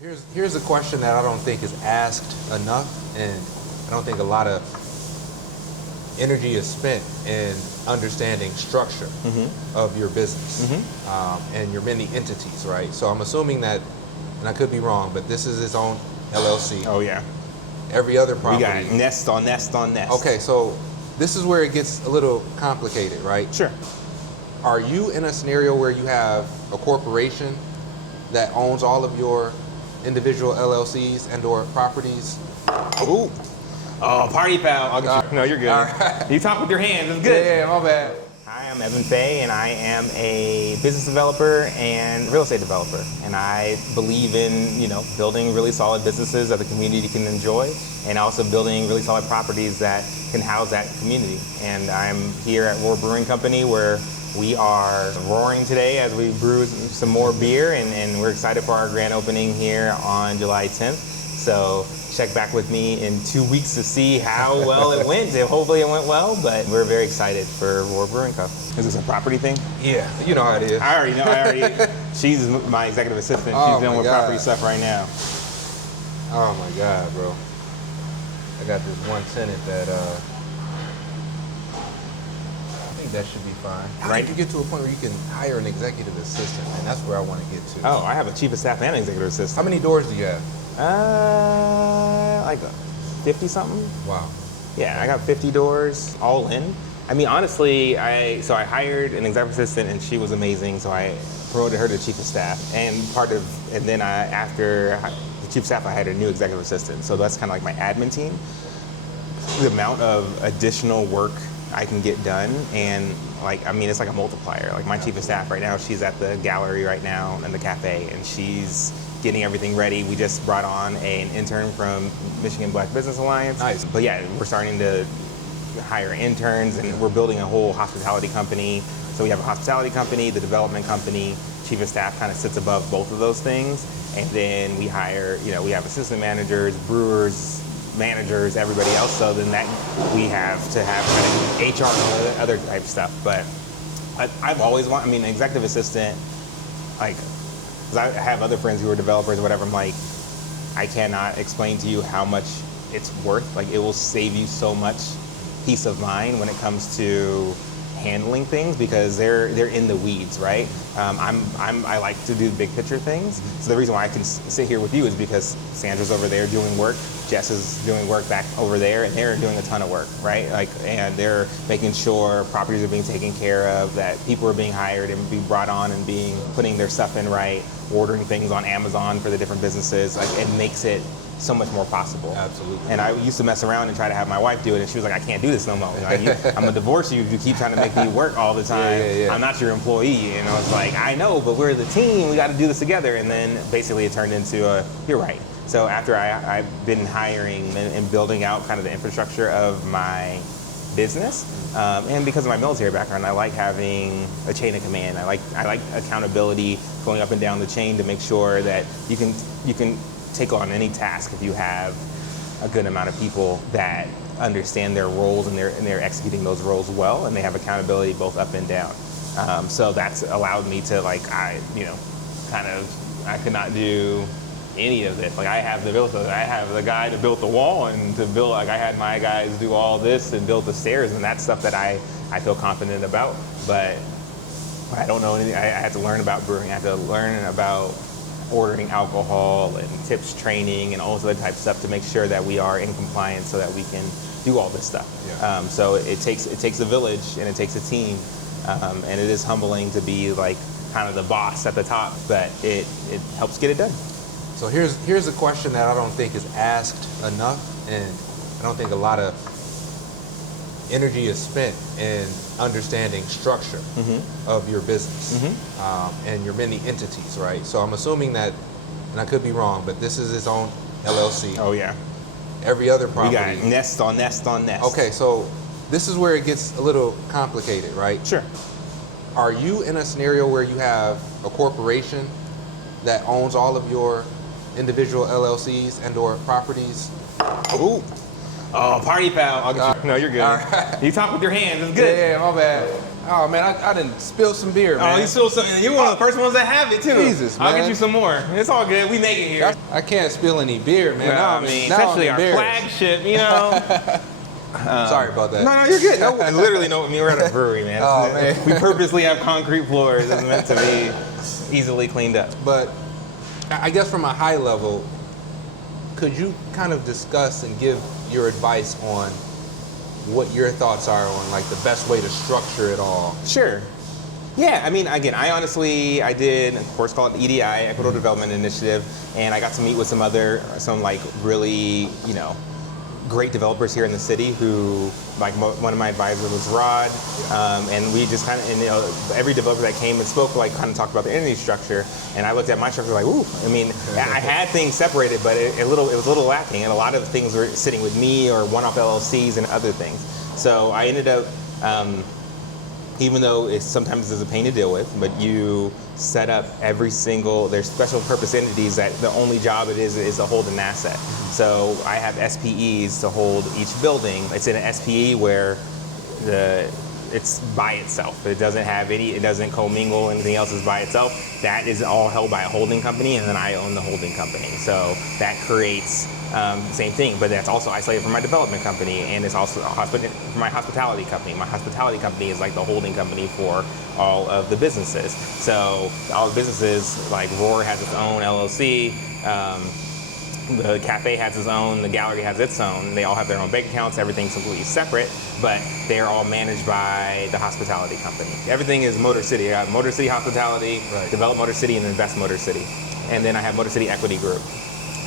Here's a question that I don't think is asked enough, and I don't think a lot of energy is spent in understanding structure of your business and your many entities, right? So I'm assuming that, and I could be wrong, but this is its own LLC. Oh yeah. Every other property. We got nest on nest on nest. Okay, so this is where it gets a little complicated, right? Sure. Are you in a scenario where you have a corporation that owns all of your individual LLCs and or properties? Ooh. Oh, party foul. I'll get you. No, you're good. Right. You talk with your hands. It's good. Yeah, my bad. Hi, I'm Evan Fay, and I am a business developer and real estate developer. And I believe in, building really solid businesses that the community can enjoy, and also building really solid properties that can house that community. And I'm here at Brewing Company, where we are roaring today as we brew some more beer, and we're excited for our grand opening here on July 10th. So check back with me in 2 weeks to see how well it went. Hopefully it went well, but we're very excited for Roar Brewing Co. Is this a property thing? Yeah, you know how it is. I already know. She's my executive assistant. She's dealing with property stuff right now. Oh my God, bro. I got this one tenant that I think that should be fine. How did you get to a point where you can hire an executive assistant, man? That's where I want to get to. Oh, I have a chief of staff and an executive assistant. How many doors do you have? Like 50 something. Wow. Yeah, I got 50 doors all in. I mean, honestly, I hired an executive assistant and she was amazing. So I promoted her to chief of staff, and then after the chief of staff, I hired a new executive assistant. So that's kind of like my admin team. The amount of additional work I can get done, and it's like a multiplier. Like my chief of staff right now, she's at the gallery right now and the cafe, and she's getting everything ready. We just brought on an intern from Michigan Black Business Alliance. Nice. But yeah, we're starting to hire interns, and we're building a whole hospitality company. So we have a hospitality company, the development company. Chief of staff kind of sits above both of those things. And then we hire, we have assistant managers, brewers, managers, everybody else. So then that we have to have kind of HR and other type stuff. But I've always wanted, an executive assistant, because I have other friends who are developers or whatever. I'm like, I cannot explain to you how much it's worth. Like, it will save you so much peace of mind when it comes to handling things, because they're in the weeds, right? I like to do big picture things. So the reason why I can sit here with you is because Sandra's over there doing work, Jess is doing work back over there, and they're doing a ton of work, right? And they're making sure properties are being taken care of, that people are being hired and being brought on and putting their stuff in right, ordering things on Amazon for the different businesses. It makes it so much more possible. Absolutely. And I used to mess around and try to have my wife do it, and she was like, I can't do this no more. I'm gonna divorce you if you keep trying to make me work all the time. Yeah. I'm not your employee. And I was like, I know, but we're the team, we gotta do this together. And then basically it turned into you're right. So after I've been hiring and building out kind of the infrastructure of my business, and because of my military background, I like having a chain of command. I like accountability, going up and down the chain to make sure that you can take on any task if you have a good amount of people that understand their roles, and they're executing those roles well, and they have accountability both up and down. So that's allowed me to I could not do any of this. I have the guy to build the wall, and to build, I had my guys do all this and build the stairs, and that's stuff that I feel confident about. But I don't know anything. I had to learn about brewing. I had to learn about ordering alcohol and tips training and all this other type of stuff to make sure that we are in compliance, so that we can do all this stuff. Yeah. So it takes a village, and it takes a team, and it is humbling to be kind of the boss at the top, but it helps get it done. So here's a question that I don't think is asked enough, and I don't think a lot of energy is spent in understanding structure of your business and your many entities, right? So I'm assuming that, and I could be wrong, but this is its own LLC. Oh yeah. Every other property. We got nest on nest on nest. Okay, so this is where it gets a little complicated, right? Sure. Are you in a scenario where you have a corporation that owns all of your individual LLCs and or properties? Ooh. Oh, party foul. I'll get you. No, you're good. Right. You talk with your hands. It's good. Yeah, my bad. Oh man, I didn't spill some beer, man. Oh, you still something. You're one of the first ones that have it too. Jesus, I'll man. get you some more. It's all good. We make it here. I can't spill any beer, man. Well, I mean, especially our flagship, you know. Sorry about that. No, you're good. No, literally, no. I mean, we're at a brewery, man. Oh, man. We purposely have concrete floors. It's meant to be easily cleaned up. But I guess from a high level, could you kind of discuss and give your advice on what your thoughts are on like the best way to structure it all? Sure. Yeah, I mean, again, I did a course called EDI, Equitable Development Initiative, and I got to meet with some like really, you know, great developers here in the city who, like one of my advisors was Rod, and we just kind of, and, you know, every developer that came and spoke, like kind of talked about the entity structure, and I looked at my structure like, ooh, I mean, I had things separated, but it was a little lacking, and a lot of things were sitting with me or one-off LLCs and other things. So I ended up, even though it sometimes is a pain to deal with, but you set up there's special purpose entities that the only job it is to hold an asset. So I have SPEs to hold each building. It's in an SPE where it's by itself. It doesn't commingle, anything else is by itself. That is all held by a holding company, and then I own the holding company. So that creates same thing, but that's also isolated from my development company, and it's also for my hospitality company. My hospitality company is like the holding company for all of the businesses. So all the businesses, like Roar has its own LLC, the cafe has its own, the gallery has its own. They all have their own bank accounts, everything's completely separate, but they're all managed by the hospitality company. Everything is MotorCity. I have MotorCity Hospitality, right. Develop MotorCity, and Invest MotorCity. And then I have MotorCity Equity Group.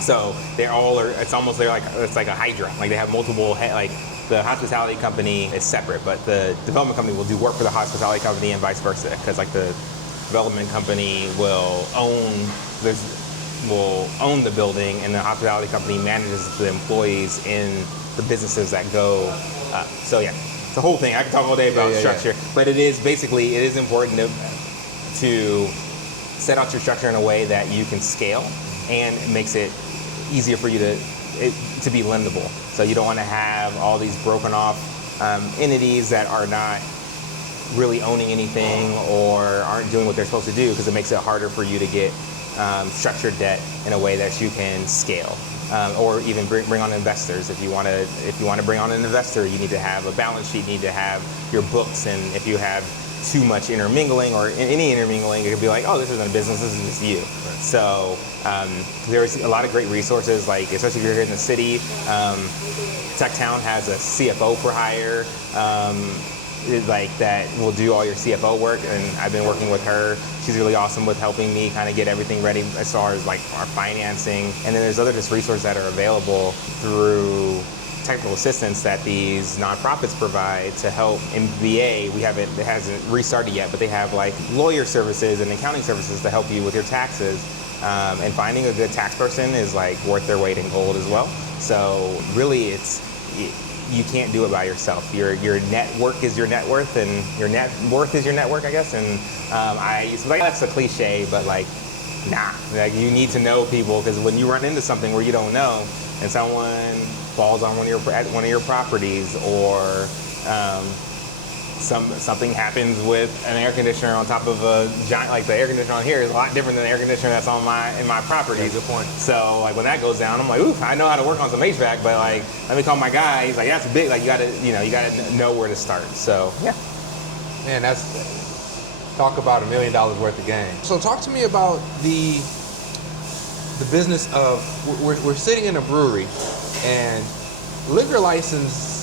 So it's like a hydra. Like they have multiple, like the hospitality company is separate, but the development company will do work for the hospitality company and vice versa. Because like the development company will own the building, and the hospitality company manages the employees in the businesses that go up. So yeah, it's a whole thing. I could talk all day about structure, but it is important to set out your structure in a way that you can scale, and it makes it easier for you to be lendable. So you don't want to have all these broken off entities that are not really owning anything or aren't doing what they're supposed to do, because it makes it harder for you to get structured debt in a way that you can scale, or even bring on investors. If you want to bring on an investor, you need to have a balance sheet, you need to have your books, and if you have too much intermingling or any intermingling, it could be like, oh, this isn't a business, this is just you. Right. So there's a lot of great resources, like especially if you're here in the city. Techtown has a CFO for hire, like that will do all your CFO work, and I've been working with her. She's really awesome with helping me kind of get everything ready as far as like our financing. And then there's other just resources that are available through technical assistance that these nonprofits provide to help. In VA, it hasn't restarted yet, but they have like lawyer services and accounting services to help you with your taxes. And finding a good tax person is like worth their weight in gold as well. So really, you can't do it by yourself. Your network is your net worth, and your net worth is your network, I guess. And that's a cliche, but like, nah. Like you need to know people, because when you run into something where you don't know, and someone falls on one of your properties, or something happens with an air conditioner on top of a giant, like the air conditioner on here is a lot different than the air conditioner that's in my property. That's a good point. So like when that goes down, I'm like, oof, I know how to work on some HVAC, but like let me call my guy. He's like, that's big. Like you gotta know where to start. So yeah. Man, talk about $1 million worth of game. So talk to me about the business of we're sitting in a brewery, and liquor license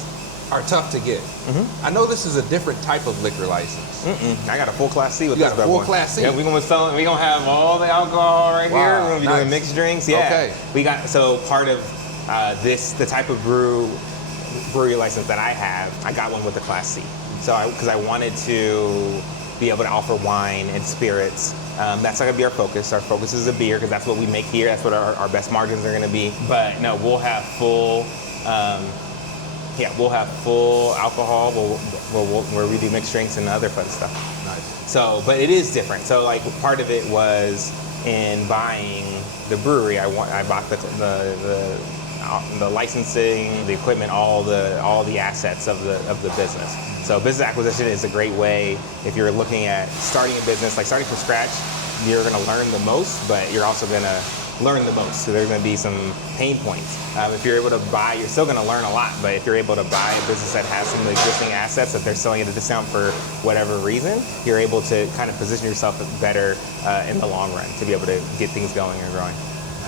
are tough to get. Mm-hmm. I know this is a different type of liquor license. I got a full Class C with this. You got a full Class C? Yeah, we're gonna have all the alcohol right here. We're gonna be doing mixed drinks. Yeah. Okay. So part of the type of brewery license that I have, I got one with the Class C. So because I wanted to be able to offer wine and spirits. That's not gonna be our focus. Our focus is the beer, because that's what we make here. That's what our best margins are gonna be. But no, we'll have full alcohol. Where we do mixed drinks and other fun stuff. Nice. So, but it is different. So, like part of it was in buying the brewery. I bought the the licensing, the equipment, all the assets of the business. So business acquisition is a great way if you're looking at starting a business, like starting from scratch. You're going to learn the most, but you're also going to learn the most. So there's going to be some pain points. If you're able to buy, you're still going to learn a lot, but if you're able to buy a business that has some existing assets that they're selling at a discount for whatever reason, you're able to kind of position yourself better in the long run to be able to get things going and growing.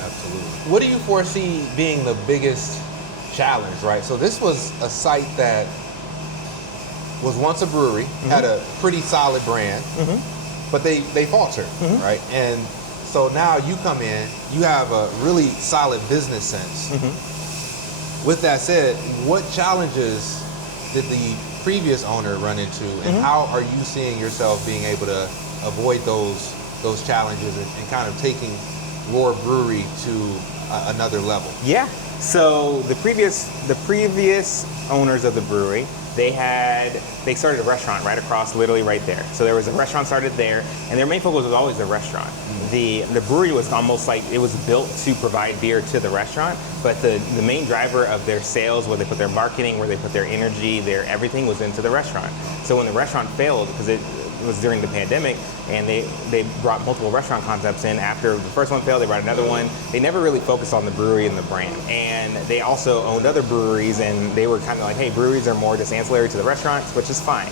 Absolutely. What do you foresee being the biggest challenge, right? So this was a site that was once a brewery, had a pretty solid brand, but they faltered, right? And so now you come in, you have a really solid business sense. With that said, what challenges did the previous owner run into, and how are you seeing yourself being able to avoid those challenges and kind of taking Roar Brewery to another level? Yeah. So the previous owners of the brewery, they started a restaurant right across, literally right there. So there was a restaurant started there, and their main focus was always the restaurant. The brewery was almost like it was built to provide beer to the restaurant, but the main driver of their sales, where they put their marketing, where they put their energy, their everything was into the restaurant. So when the restaurant failed, because it was during the pandemic, and they brought multiple restaurant concepts in. After the first one failed, they brought another one. They never really focused on the brewery and the brand. And they also owned other breweries, and they were kind of like, hey, breweries are more just ancillary to the restaurants, which is fine.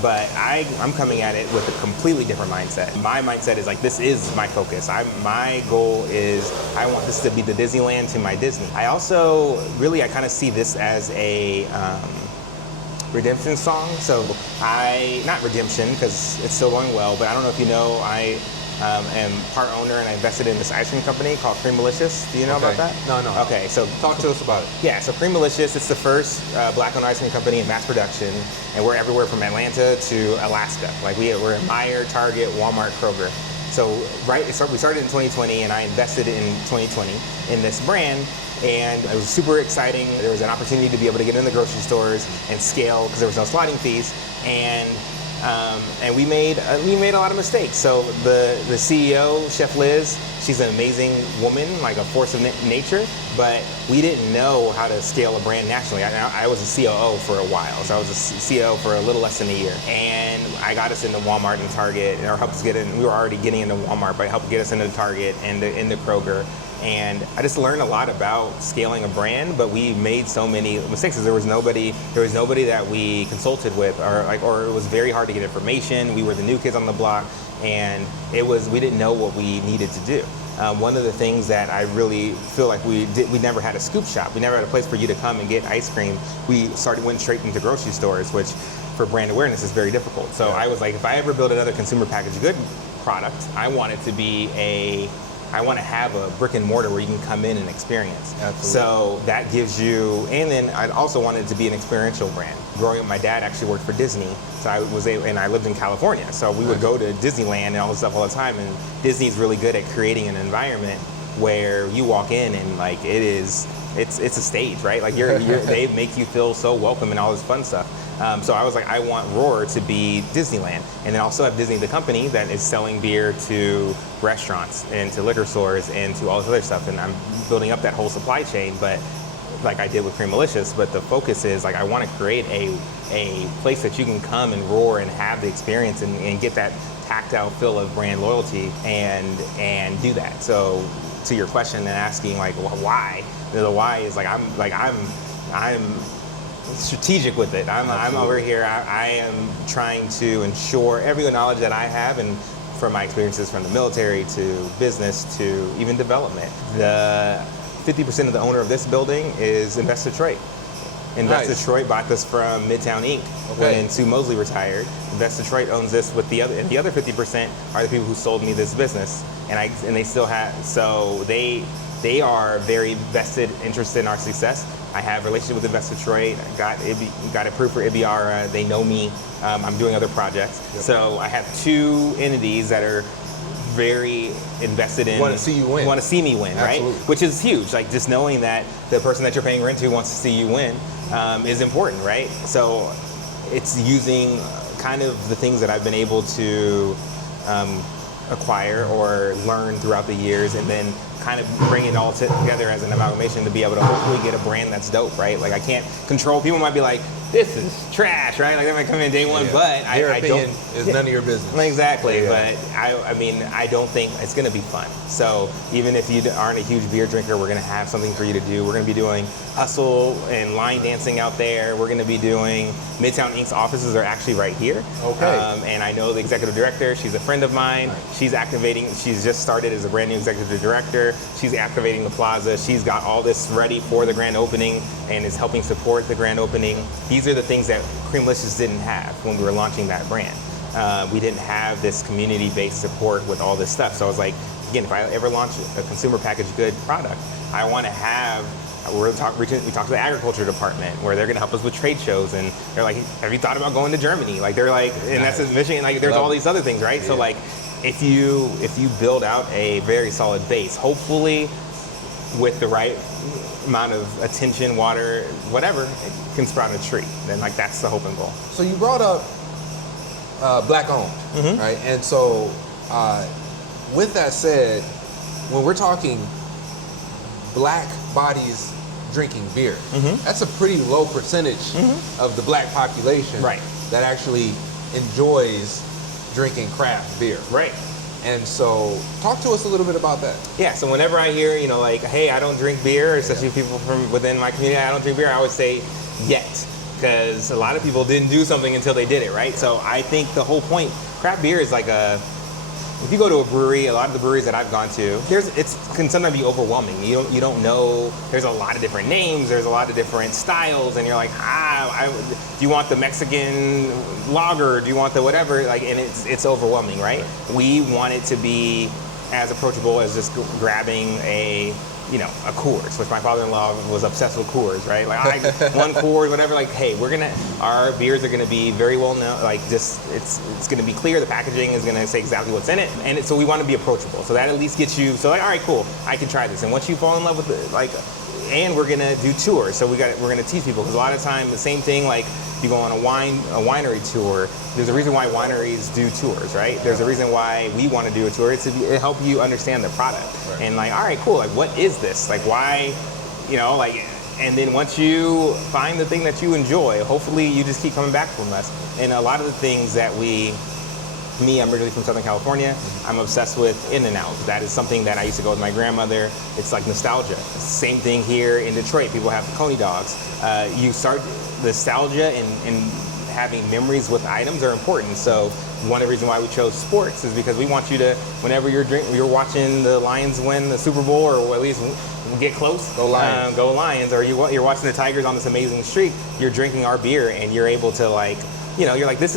But I'm coming at it with a completely different mindset. My mindset is like, this is my focus. My goal is I want this to be the Disneyland to my Disney. I also I kind of see this as a redemption song. So not redemption because it's still going well, but I don't know if you know, I am part owner and I invested in this ice cream company called Creamalicious. Do you know about that? No. Okay, so talk to us about it. Yeah, so Creamalicious, it's the first black-owned ice cream company in mass production, and we're everywhere from Atlanta to Alaska. Like we're in Meijer, Target, Walmart, Kroger. So we started in 2020, and I invested in 2020 in this brand. And it was super exciting. There was an opportunity to be able to get in the grocery stores and scale because there was no sliding fees, and we made a lot of mistakes. So the CEO, Chef Liz, she's an amazing woman, like a force of nature, but we didn't know how to scale a brand nationally. I was a COO for a while, so I was a CEO for a little less than a year, and I got us into Walmart and Target, or helped us get in. We were already getting into Walmart, but helped get us into Target and into Kroger. And I just learned a lot about scaling a brand, but we made so many mistakes. There was nobody that we consulted with, or it was very hard to get information. We were the new kids on the block, and we didn't know what we needed to do. One of the things that I really feel like we never had a scoop shop. We never had a place for you to come and get ice cream. We went straight into grocery stores, which for brand awareness is very difficult. So I was like, if I ever build another consumer packaged good product, I want it to be I want to have a brick and mortar where you can come in and experience. Absolutely. So that gives you, and then I also wanted it to be an experiential brand. Growing up, my dad actually worked for Disney, so I lived in California. So we would go to Disneyland and all this stuff all the time, and Disney's really good at creating an environment where you walk in and like it's a stage, right? Like they make you feel so welcome and all this fun stuff. So I was like, I want Roar to be Disneyland, and then also have Disney, the company that is selling beer to restaurants and to liquor stores and to all this other stuff. And I'm building up that whole supply chain, but like I did with Creamalicious. But the focus is like I want to create a place that you can come and roar and have the experience and get that tactile feel of brand loyalty and do that. So to your question and asking like, well, why? The why is like I'm strategic with it. I'm over here. I am trying to ensure every knowledge that I have, and from my experiences from the military to business to even development. The 50% of the owner of this building is Invest Detroit. Invest Detroit bought this from Midtown Inc. When Sue Mosley retired. Invest Detroit owns this with the other, and the other 50% are the people who sold me this business, and they still have. So they are very vested, interested in our success. I have a relationship with Invest Detroit. Got approved for Ibiara. They know me. I'm doing other projects. Yep. So I have two entities that are very invested in. Want to see you win. Want to see me win, right? Absolutely. Which is huge. Like just knowing that the person that you're paying rent to wants to see you win is important, right? So it's using kind of the things that I've been able to acquire or learn throughout the years, and then kind of bring it all together as an amalgamation to be able to hopefully get a brand that's dope, right? Like I can't control, people might be like, this is trash, right? Like they might come in day one, but Their I opinion don't. is none of your business. Exactly, Yeah. but I mean, I don't think it's gonna be fun. So even if you aren't a huge beer drinker, we're gonna have something for you to do. We're gonna be doing hustle and line dancing out there. We're gonna be doing, Midtown Inc.'s offices are actually right here. Okay. And I know the executive director, she's a friend of mine. Nice. She's just started as a brand new executive director. She's activating the plaza. She's got all this ready for the grand opening and is helping support the grand opening. These are the things that Creamalicious didn't have when we were launching that brand. We didn't have this community-based support with all this stuff. So I was like, again, if I ever launch a consumer packaged good product, I want to have, we talked to the agriculture department where they're going to help us with trade shows, and they're like, have you thought about going to Germany? Like they're like, and that's in Michigan, like there's all these other things, right? Yeah. So like, if you build out a very solid base, hopefully with the right amount of attention, water, whatever, it can sprout a tree. Then like that's the hope and goal. So you brought up black owned, right? And so with that said, when we're talking black bodies drinking beer, that's a pretty low percentage of the black population Right. that actually enjoys drinking craft beer. Right. And so talk to us a little bit about that. Yeah, so whenever I hear, like, hey, I don't drink beer, especially people from within my community, I don't drink beer, I always say, yet. Because a lot of people didn't do something until they did it, right? So I think the whole point, craft beer is like if you go to a brewery, a lot of the breweries that I've gone to, it can sometimes be overwhelming. You don't know, there's a lot of different names, there's a lot of different styles, and you're like, do you want the Mexican lager? Do you want the whatever? Like, and it's overwhelming, right? We want it to be as approachable as just grabbing a Coors, which my father-in-law was obsessed with Coors, right? Like one Coors, whatever. Like, hey, our beers are gonna be very well known. Like, just it's gonna be clear. The packaging is gonna say exactly what's in it, and so we want to be approachable. So that at least gets you. So like, all right, cool, I can try this. And once you fall in love with it, and we're gonna do tours. So we're gonna teach people, because a lot of time the same thing. Like, if you go on a winery tour, there's a reason why wineries do tours, right? There's a reason why we want to do a tour. It's to help you understand the product. Right. And like, all right, cool. Like, what is this? Like, why? And then once you find the thing that you enjoy, hopefully you just keep coming back from us. And a lot of the things that I'm originally from Southern California. I'm obsessed with In-N-Out. That is something that I used to go with my grandmother. It's like nostalgia. It's the same thing here in Detroit. People have Coney dogs. You start nostalgia and having memories with items are important. So one of the reasons why we chose sports is because we want you to, whenever you're watching the Lions win the Super Bowl, or at least get close, go Lions, or you're watching the Tigers on this amazing streak, you're drinking our beer and you're able to you're like, this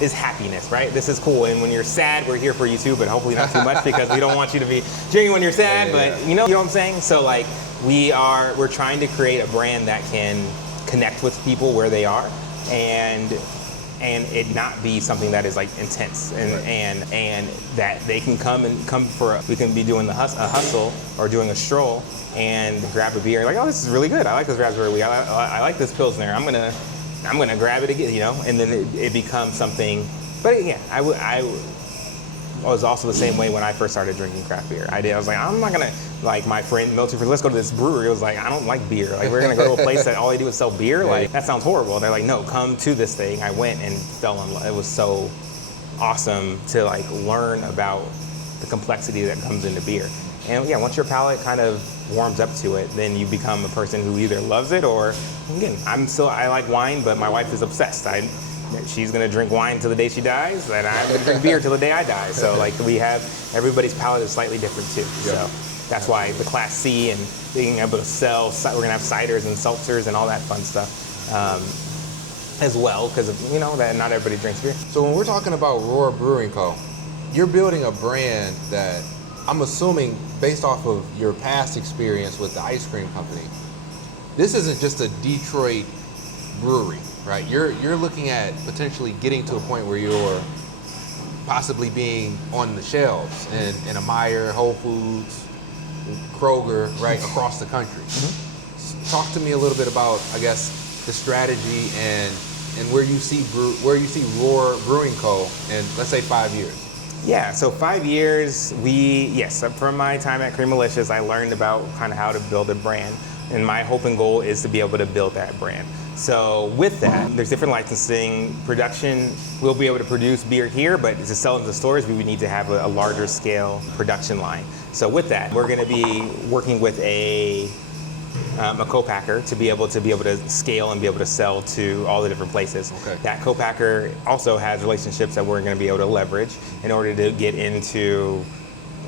is happiness, right? This is cool. And when you're sad, we're here for you too, but hopefully not too much, because we don't want you to be drinking when you're sad, but you know what I'm saying? So like, we're trying to create a brand that can connect with people where they are, and it not be something that is like intense, and that they can we can be doing a hustle or doing a stroll and grab a beer, like, oh, this is really good. I like this raspberry wheat. I like this Pilsner. I'm gonna grab it again, and then it becomes something. But yeah, I was also the same way when I first started drinking craft beer. I was like, I'm not gonna, like my friend Milton, let's go to this brewery. It was like, I don't like beer. Like, we're gonna go to a place that all they do is sell beer. Like, that sounds horrible. They're like, no, come to this thing. I went and fell in love. It was so awesome to like learn about the complexity that comes into beer. And yeah, once your palate kind of warms up to it, then you become a person who either loves it or, again, I like wine, but my wife is obsessed. She's gonna drink wine till the day she dies, and I'm gonna drink beer till the day I die. So like, everybody's palate is slightly different too. Yeah. So that's why the Class C and being able to sell, we're gonna have ciders and seltzers and all that fun stuff as well, because that not everybody drinks beer. So when we're talking about Roar Brewing Co., you're building a brand that, I'm assuming, based off of your past experience with the ice cream company, this isn't just a Detroit brewery, right? You're looking at potentially getting to a point where you're possibly being on the shelves in a Meijer, Whole Foods, Kroger, right, across the country. Talk to me a little bit about, I guess, the strategy and where you see Roar Brewing Co. in, let's say, 5 years. Yeah, so 5 years, from my time at Creamalicious, I learned about kind of how to build a brand. And my hope and goal is to be able to build that brand. So with that, there's different licensing, production. We'll be able to produce beer here, but to sell into stores, we would need to have a larger scale production line. So with that, we're going to be working with a co-packer to be able to scale and be able to sell to all the different places. Okay. That co-packer also has relationships that we're going to be able to leverage in order to get into,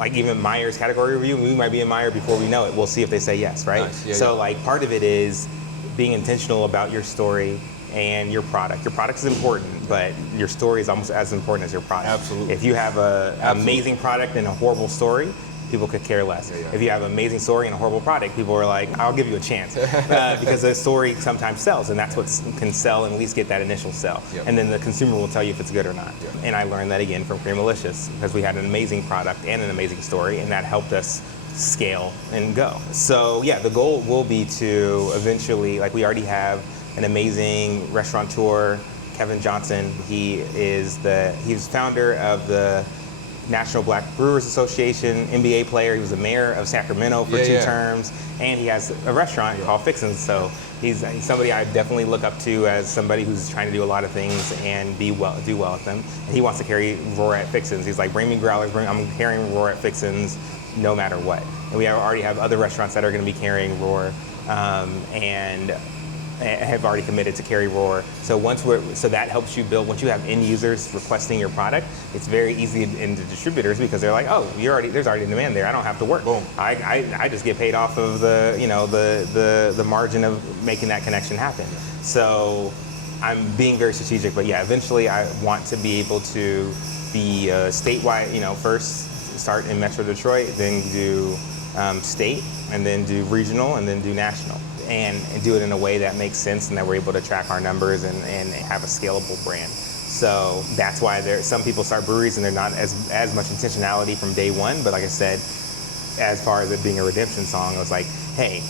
like, even Meyer's category review. We might be in Meyer before we know it. We'll see if they say yes, right? Nice. Yeah, so yeah. like part of it is being intentional about your story and your product. Your product is important, but your story is almost as important as your product. Absolutely. If you have an amazing product and a horrible story, people could care less. Yeah, yeah. If you have an amazing story and a horrible product, people are like, I'll give you a chance. Because the story sometimes sells, and that's what can sell and at least get that initial sell. Yep. And then the consumer will tell you if it's good or not. Yep. And I learned that again from Creamalicious, because we had an amazing product and an amazing story, and that helped us scale and go. So yeah, the goal will be to eventually, like, we already have an amazing restaurateur, Kevin Johnson. He's founder of the National Black Brewers Association, NBA player. He was the mayor of Sacramento for two terms, and he has a restaurant called Fixin's. So he's somebody I definitely look up to as somebody who's trying to do a lot of things and do well at them. And he wants to carry Roar at Fixin's. He's like, bring me growlers, I'm carrying Roar at Fixin's no matter what. And we already have other restaurants that are going to be carrying Roar, and have already committed to carry Roar. So so that helps you build. Once you have end users requesting your product, it's very easy into distributors, because they're like, oh, there's already demand there. I don't have to work. Boom. I just get paid off of the margin of making that connection happen. So I'm being very strategic, but yeah, eventually I want to be able to be statewide. First start in Metro Detroit, then do state, and then do regional, and then do national. And do it in a way that makes sense and that we're able to track our numbers and have a scalable brand. So that's why some people start breweries and they're not as much intentionality from day one. But like I said, as far as it being a redemption song, it was like, hey,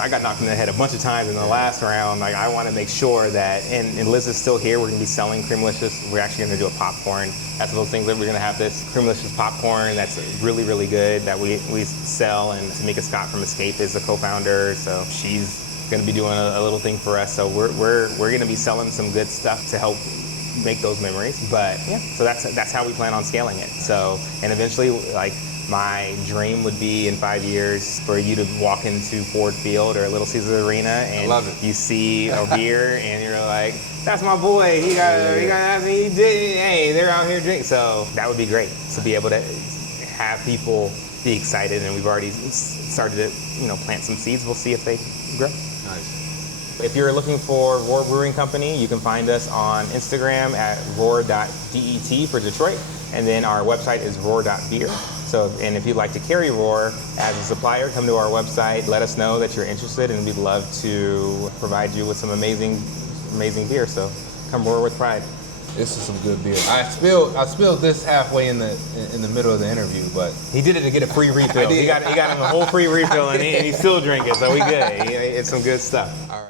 I got knocked in the head a bunch of times in the last round. Like, I want to make sure that, and Liz is still here. We're going to be selling Creamalicious. We're actually going to do a popcorn. That's those things that we're going to have this Creamalicious popcorn that's really, really good that we sell. And Tamika Scott from Escape is the co-founder, so she's going to be doing a little thing for us. So we're going to be selling some good stuff to help make those memories. But yeah, so that's how we plan on scaling it. So, and eventually, like, my dream would be in 5 years for you to walk into Ford Field or Little Caesars Arena and you see a beer and you're like, that's my boy. He did. Hey, they're out here drinking. So that would be great to be able to have people be excited, and we've already started to plant some seeds. We'll see if they grow. Nice. If you're looking for Roar Brewing Company, you can find us on Instagram at roar.det for Detroit, and then our website is roar.beer. So, and if you'd like to carry Roar as a supplier, come to our website, let us know that you're interested, and we'd love to provide you with some amazing beer. So come Roar with pride. This is some good beer. I spilled this halfway in the middle of the interview, but he did it to get a free refill. He got him a whole free refill, and he's still drinking, so we good. It's some good stuff. All right.